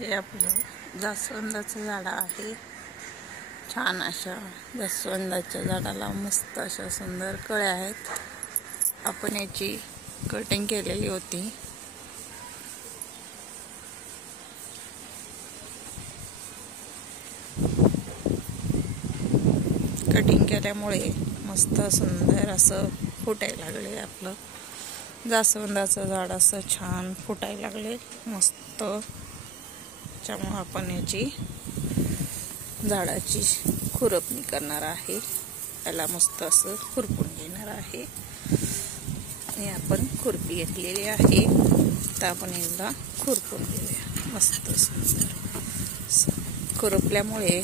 हे आपलं जास्वंदाचं झाड आहे। छान अशा जास्वंदाच्या झाडाला मस्त अशा सुंदर कळ्या आहेत। आपण याची कटिंग केलेली होती। कटिंग केल्यामुळे मस्त सुंदर असं फुटायला लागले। आपलं जास्वंदाचं झाड असं छान फुटायला लागले मस्त। त्यामुळे आपण याची झाडाची खुरपणी करणार आहे। त्याला मस्त असं खुरपून घेणार आहे। आणि आपण खुरपी घेतलेली आहे, तर आपण याला खुरपून घेऊया। मस्त सुंदर खुरपल्यामुळे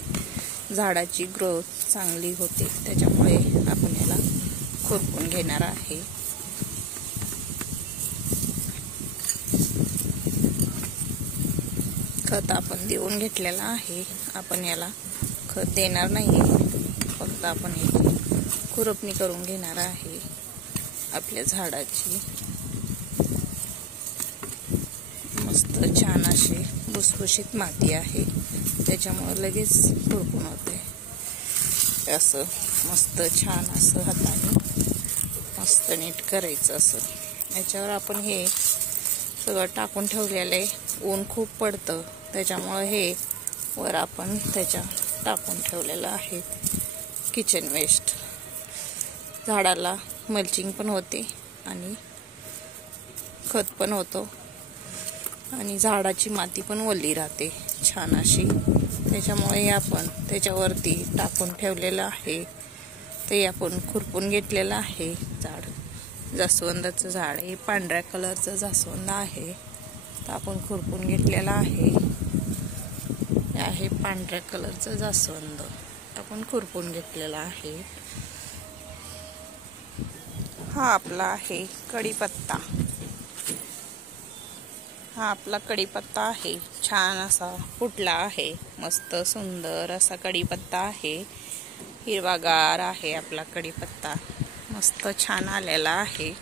झाडाची ग्रोथ चांगली होते, त्याच्यामुळे आपण याला खुरपून घेणार आहे। खत आपण देऊन घेतलेला आहे। आपण याला खत देणार नाही, फक्त आपण याची खुरपणी करून घेणार आहे आपल्या झाडाची। मस्त छान अशी भुसभुशीत माती आहे, त्याच्यामुळे लगेच खुरपून होते। असं मस्त छान असं हाताने मस्त नीट करायचं असं। याच्यावर आपण हे सगळं टाकून ठेवलेलं आहे। ऊन खूप पडतं, त्याच्यामुळे हे वर आपण त्याच्या टाकून ठेवलेलं आहे किचन वेस्ट। झाडाला मल्चिंग पण होते आणि खत पण होतो आणि झाडाची माती पण ओली राहते छान अशी। त्याच्यामुळे आपण त्याच्यावरती टाकून ठेवलेलं आहे। ते आपण खुरपून घेतलेलं आहे झाड। जास्वंदाचं झाड आहे, पांढऱ्या कलरचं जास्वंद आहे, तर आपण खुरपून घेतलेलं आहे। हे आहे पांढऱ्या कलरचं जास्वंद, आपण खुरपून घेतलेला आहे। हा आपला आहे कढीपत्ता। हा आपला कढीपत्ता आहे, छान असा फुटला आहे। मस्त सुंदर असा कढीपत्ता आहे, हिरवागार आहे आपला कढीपत्ता। मस्त छान आलेला आहे।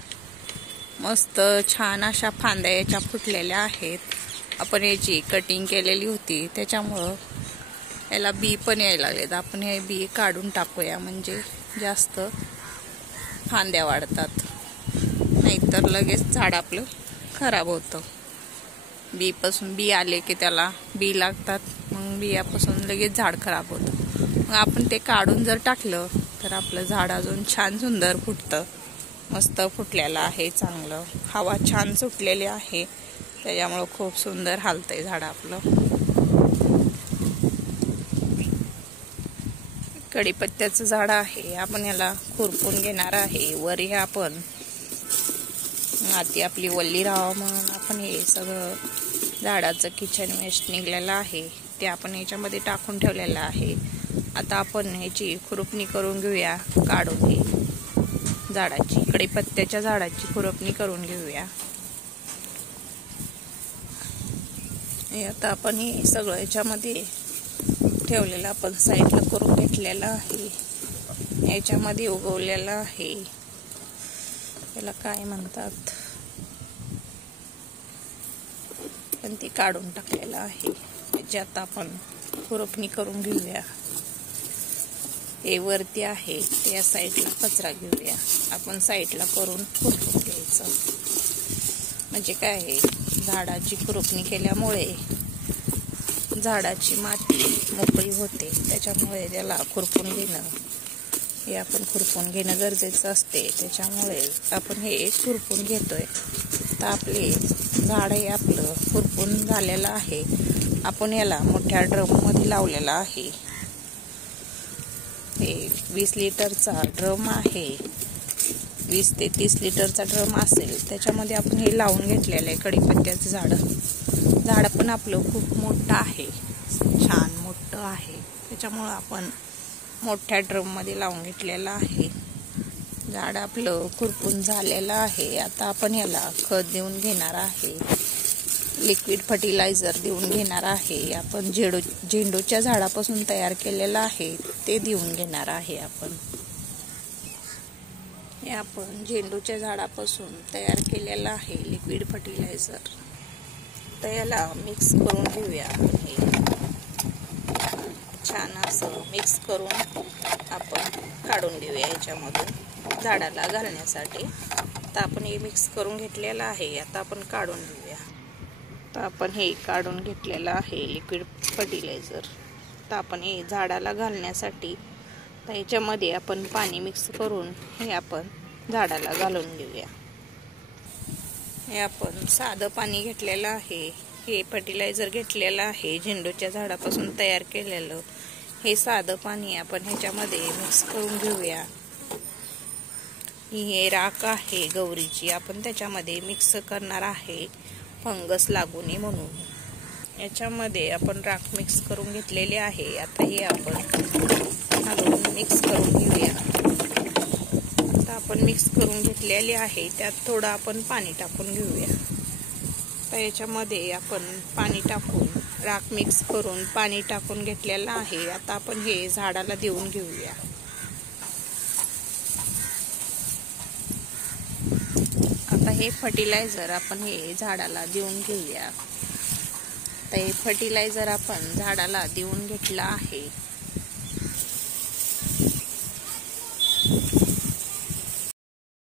मस्त छान अशा फांद्या याच्या फुटलेल्या आहेत। आपण याची कटिंग केलेली होती, त्याच्यामुळं याला बी पण यायला लागलेत। आपण हे बी काढून टाकूया, म्हणजे जास्त फांद्या वाढतात, नाहीतर लगेच झाड आपलं खराब होतं। बी आले की त्याला बी लागतात, मग बियापासून लगेच झाड खराब होतं। मग आपण ते काढून जर टाकलं तर आपलं झाड अजून छान सुंदर फुटतं। मस्त फुटलेलं आहे चांगलं, हवा छान सुटलेली आहे, त्याच्यामुळं खूप सुंदर हालतंय झाड आपलं। कढीपत्त्याचं झाड आहे, आपण याला खुरपून घेणार आहे। वर हे आपण माती आपली वल्ली राहावं म्हणून आपण हे सगळं झाडाचं किचन वेस्ट निघलेलं आहे, ते आपण याच्यामध्ये टाकून ठेवलेलं आहे। आता आपण याची खुरपणी करून घेऊया, काढून हे झाडाची कढीपत्त्याच्या झाडाची खुरपणी करून घेऊया। हे आता आपण हे सगळं याच्यामध्ये ठेवलेलं आपण साईडला करून घेतलेलं आहे। याच्यामध्ये उगवलेलं आहे, त्याला काय म्हणतात, पण ते काढून टाकलेलं आहे। त्याची आता आपण खुरपणी करून घेऊया। हे वरती आहे, त्या साईडला कचरा घेऊया, आपण साईडला करून खुरपून घ्यायचं। म्हणजे काय आहे, झाडाची खुरपणी केल्यामुळे झाडाची माती मोकळी होते, त्याच्यामुळे त्याला खुरपून घेणं, हे आपण खुरपून घेणं गरजेचं असते। त्याच्यामुळे आपण हे खुरपून घेतोय। तर आपले झाड हे आपलं खुरपून झालेलं आहे। आपण याला मोठ्या ड्रम मध्ये लावलेला आहे। हे 20 लिटरचा ड्रम आहे, 20 ते 30 लिटरचा ड्रम असेल, त्याच्यामध्ये आपण हे लावून घेतलेलं आहे कढीपत्त्याचं झाड। झाड पण आपलं खूप मोठं आहे, छान मोठं आहे, त्याच्यामुळं आपण मोठ्या ड्रम मध्ये लावून घेतलेलं आहे। झाड आपलं खुरपून झालेलं आहे। आता आपण याला खत देऊन घेणार आहे, लिक्विड फर्टिलायझर देऊन घेणार आहे। आपण झेंडूच्या झाडापासून तयार केलेलं आहे, ते देऊन घेणार आहे आपण। हे आपण झेंडूच्या झाडापासून तयार केलेलं आहे लिक्विड फर्टिलायझर। तर याला मिक्स करून घेऊया आपण. हे छान असं मिक्स करून आपण काढून घेऊया याच्यामधून झाडाला घालण्यासाठी. तर आपण हे मिक्स करून घेतलेलं आहे. आता आपण काढून घेऊया. तर आपण हे काढून घेतलेलं आहे लिक्विड फर्टिलायझर. तर आपण हे झाडाला घालण्यासाठी तर याच्यामध्ये आपण पाणी मिक्स करून हे आपण झाडाला घालून घेऊया. हे आपण साधं पाणी घेतलेलं आहे. हे फर्टिलायझर घेतलेलं आहे झेंडूच्या झाडापासून तयार केलेलं. हे साधं पाणी आपण ह्याच्यामध्ये मिक्स करून घेऊया. ही राख आहे गौरीची, आपण त्याच्यामध्ये मिक्स करणार आहे फंगस लागू नये म्हणून. याच्यामध्ये आपण राख मिक्स करून घेतलेली आहे. आता हे आपण घालून मिक्स करून घेऊया. आता आपण मिक्स करून घेतलेली आहे. त्यात थोडं आपण पाणी टाकून घेऊया. तर याच्यामध्ये आपण पाणी टाकून राख मिक्स करून पाणी टाकून घेतलेलं आहे. आता आपण हे झाडाला देऊन घेऊया. आता हे फर्टिलायझर आपण हे झाडाला देऊन घेऊया. तर हे फर्टिलायझर आपण झाडाला देऊन घेतलं आहे.